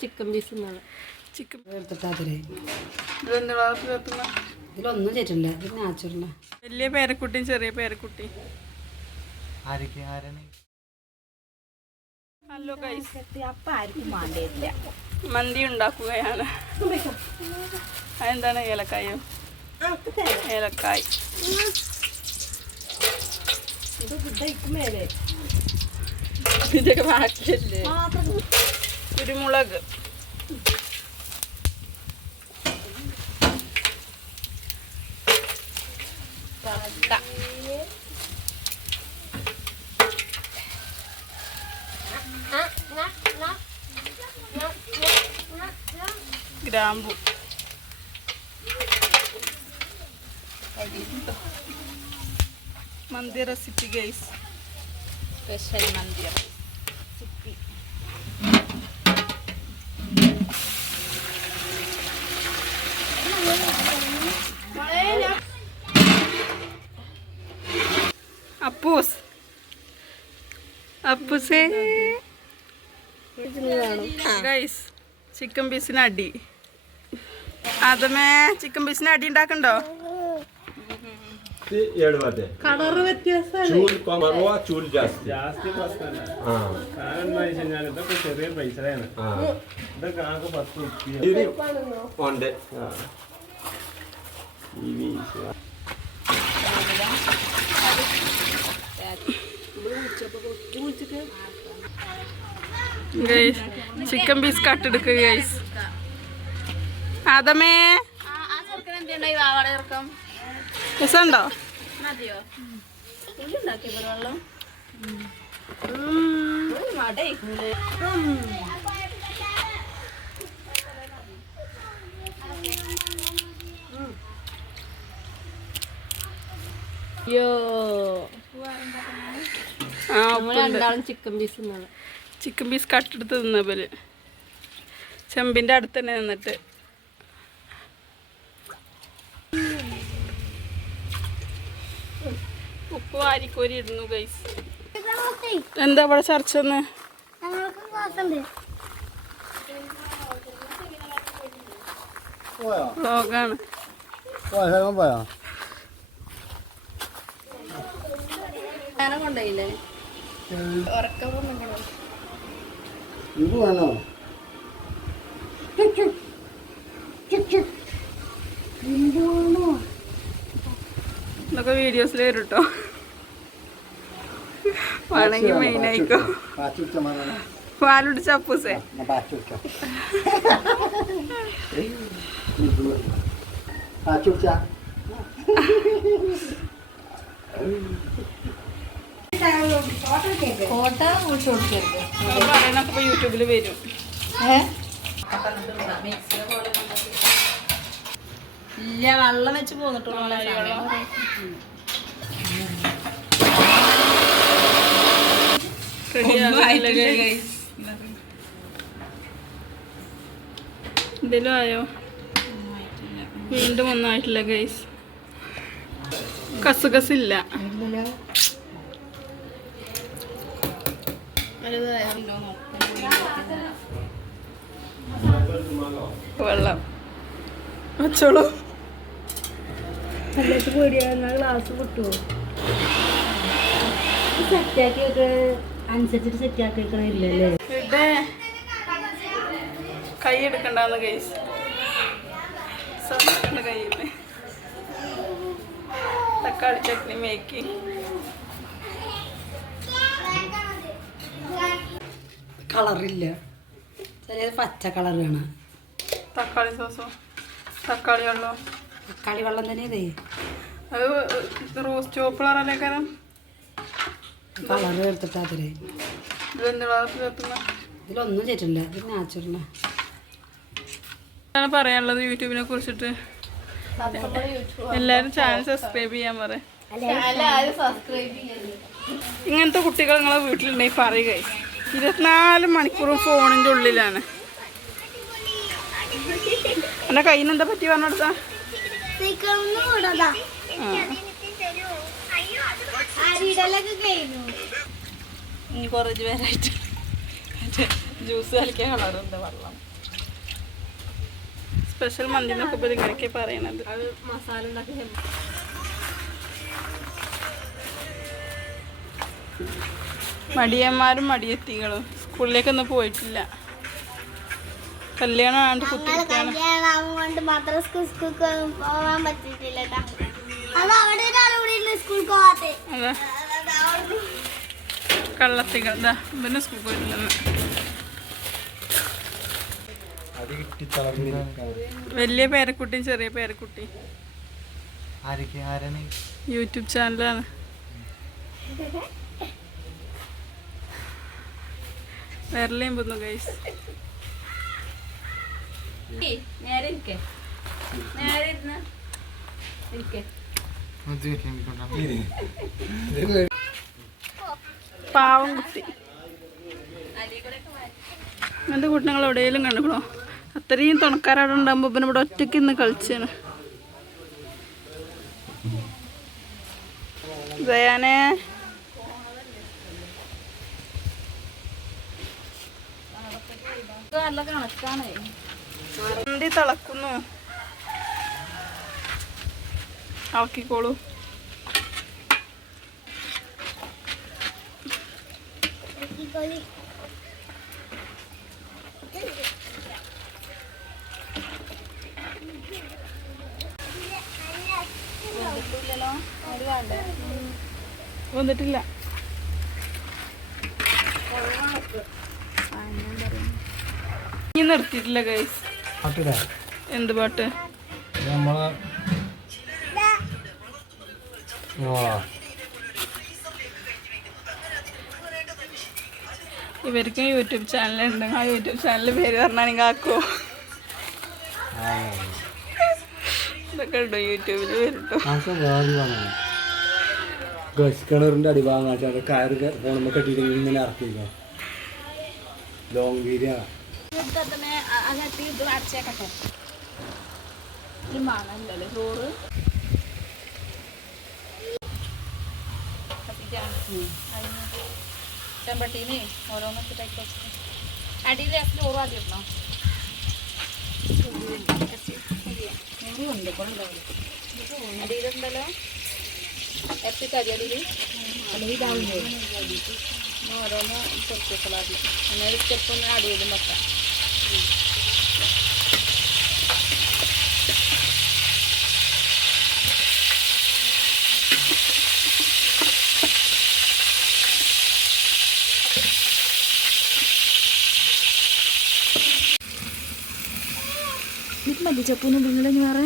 Chicken piece ഇതിലൊന്നും ചെയ്തിട്ടില്ല. ഇത് നാച്ചുറലാ. വലിയ പേരക്കുട്ടിയും ചെറിയ പേരക്കുട്ടി. ഹലോ ഗൈസ്, മന്തി ഉണ്ടാക്കുകയാണ്. അതെന്താണ്? ഏലക്കായോ? ഏലക്കായ്, ഇതൊക്കെ ബാക്കിയല്ലേ. കുരുമുളക്, ഗ്രാമ്പു, മന്തി റെസിപ്പി ഗൈസ്. സ്പെഷ്യൽ മന്തി റെസിപ്പി. അപ്പൂസേ ഗൈസ്, ചിക്കൻ പീസിന് അടി. അതമേ ചിക്കൻ പീസിന് അടി ഉണ്ടാക്കണ്ടോ? കളറ് വ്യത്യാസമല്ലേ? ചെറിയ പൈസയാണ്. ഇതൊക്കെ ആകെ 10 ചിക്കൻ പീസ് കട്ടെടുക്കുക ഗൈസ്. അതമേ രസമുണ്ടോ? ചിക്കൻ പീസ് കട്ടെടുത്ത് തിന്നപോലെ ചെമ്പിൻ്റെ അടുത്ത് തന്നെ നിന്നിട്ട്. ഉപ്പ് വാരിക്കോരി ഇടുന്നു ഗൈസ്. എന്താ ഇവിടെ ചർച്ച? വ്ളോഗാണ്. കൊണ്ടല്ലേ ഇതൊക്കെ വീഡിയോസിൽ വരും കേട്ടോ. വേണമെങ്കിൽ മെയിൻ ആയിക്കോ. പാലുടിച്ച അപ്പൂസേ പറയണൊക്കെ യൂട്യൂബിൽ വരും. ഇല്ല, വെള്ളം വെച്ച് പോന്നിട്ടുള്ള എന്തേലും ആയോ? വീണ്ടും ഒന്നായിട്ടില്ല ഗൈസ്. കസുകസില്ല. വെള്ളം വെച്ചോളൂ. പേടിയാ ഗ്ലാസ് പൊട്ടുവോ? സെറ്റാക്കിയൊക്കെ അനുസരിച്ചിട്ട് സെറ്റാക്കിയില്ലേ? കൈ എടുക്കണ്ടെന്ന് ഗൈസ്. കയ്യിൽ തക്കാളി ചട്നി മേക്കി. കളറില്ല, ചെറിയ പച്ച കളർ വേണം. തക്കാളി സോസോ തക്കാളി വെള്ളം. തക്കാളി വെള്ളം തന്നെ ഇതേ. അത് റോസ് ചുവപ്പ് കളറല്ലേക്കാരം. കളർ എടുത്തിട്ടാ അതില്. ഇതിലൊന്നും ചെയ്തിട്ടില്ല. ഇത് നാച്ചുറലാ. പറയാനുള്ളത് യൂട്യൂബിനെ കുറിച്ചിട്ട്. എല്ലാരും ചാനൽ സബ്സ്ക്രൈബ് ചെയ്യാൻ പറയാം. ഇങ്ങനത്തെ കുട്ടികൾ നിങ്ങളെ വീട്ടിലുണ്ടെങ്കിൽ പറയുക. 24 മണിക്കൂറും ഫോണിൻ്റെ ഉള്ളിലാണ്. എൻ്റെ കയ്യിൽ എന്താ പറ്റി പറഞ്ഞെടുത്താ? ഇനി കുറച്ച് പേരായിട്ട് ജ്യൂസ് കളിക്കാൻ കളറുണ്ട് വെള്ളം. സ്പെഷ്യൽ മന്തി എന്നൊക്കെ ഇപ്പോൾ ഇങ്ങനെയൊക്കെ പറയണത്. അത് മസാല ഉണ്ടാക്കി മടിയന്മാരും മടിയെത്തികളും സ്കൂളിലേക്കൊന്നും പോയിട്ടില്ല. കല്യാണം ആണ്ട് കുത്തിരിക്കാണ്. കൊണ്ട് മദ്രസ്ക്ക് സ്കൂൾക്ക് പോകാൻ പറ്റിയിട്ടില്ല. അത് അവിടെ ഒരാളുകൂടി സ്കൂൾക്ക് പോകാത്തെ. അതാ കള്ളത്തികൾ ഇതാ പിന്നെ സ്കൂളിൽ പോയിട്ടില്ലെന്ന്. വലിയ പേരക്കുട്ടിയും ചെറിയ പേരക്കുട്ടി യൂട്യൂബ് ചാനലാണ്. വരലേം പോന്നു ഗൈസ്. നേരെ ഇരിക്കേ, നേരെ ഇരുന്ന് ഇരിക്കേ. പാവം കുട്ടി. അങ്ങനത്തെ കുട്ടികൾ എവിടെയെങ്കിലും കണ്ടുക്കണോ? അത്രയും തുണക്കാരവിടെ ഉണ്ടാകുമ്പോൾ പിന്നെ ഇവിടെ ഒറ്റയ്ക്ക് ഇന്ന് കളിച്ചാണ്. ജയാനെ നല്ല കണക്കാണ്. വണ്ടി തിളക്കുന്നു. ആക്കിക്കോളൂ. വന്നിട്ടില്ല. ഇനി നിർത്തിയിട്ടില്ല ഗൈസ്. എന്ത് പാട്ട്? ഇവർക്ക് യൂട്യൂബ് ചാനലുണ്ടെങ്കിൽ ആ യൂട്യൂബ് ചാനലിൽ പേര് പറഞ്ഞാണെങ്കിൽ ആക്കോ. ഇതൊക്കെ ഉണ്ടോ യൂട്യൂബിൽ വരട്ടോ. കിണറിന്റെ അടിഭാഗം കയറ് ഫോണുമ്പോ കെട്ടിയിട്ട് ഇങ്ങനെ ഇറക്കില്ല. ലോങ് വീര്യ അടച്ചേക്കട്ടെ. ഒരു മണല്ലേ ചോറ് ചെമ്പട്ടീന് ഓരോന്നൊക്കെ അടിയിൽ ചോറ് ആദ്യം ഇടണോ? അടിയിലുണ്ടല്ലോ എത്തിക്കരി അടിയിൽ ഓരോന്ന് ചെറുപ്പളാതി അങ്ങനെ ഒരു സ്റ്റെപ്പ് ഒന്ന് അടിയിലും വെക്കാം. മതി ചപ്പൊന്നും പിന്നിലെങ്കിൽ വേറെ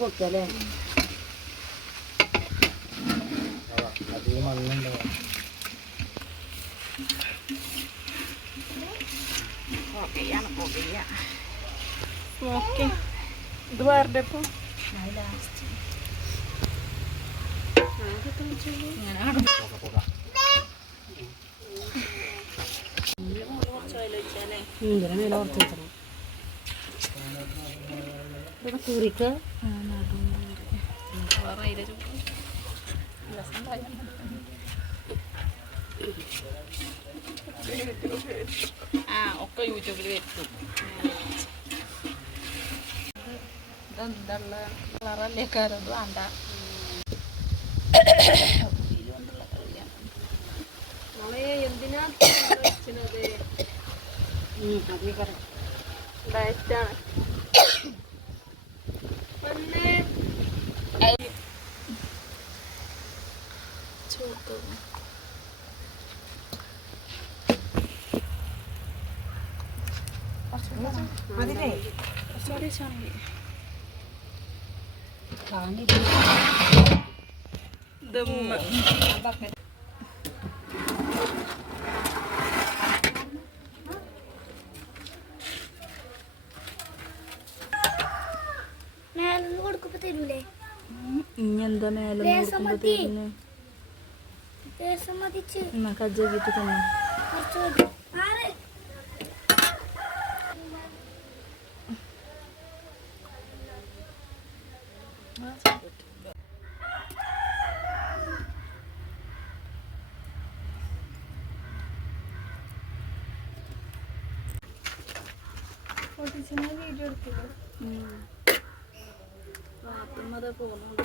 കൊടുക്കല്ലേ. സ്മോക്കിങ് ഇത് വേറെ ഇപ്പം ഇതിനെ മേലെ കുറച്ച് വെച്ചണം. ഇവിടെ കൂറിക്ക് ഒക്കെ യൂട്യൂബിൽ വരുത്തും. ഇതെന്തുള്ള കളറല്ലേ കരത് വേണ്ട. എന്തിനാ ഡയറ്റാണ്. കൊടുക്കുമ്പോ തരൂലേ? ഇനി എന്താ മേലെ കജ്ജാക്കിട്ട് തന്നെ വീഡിയോ എടുക്കില്ല പോകുന്നുണ്ട്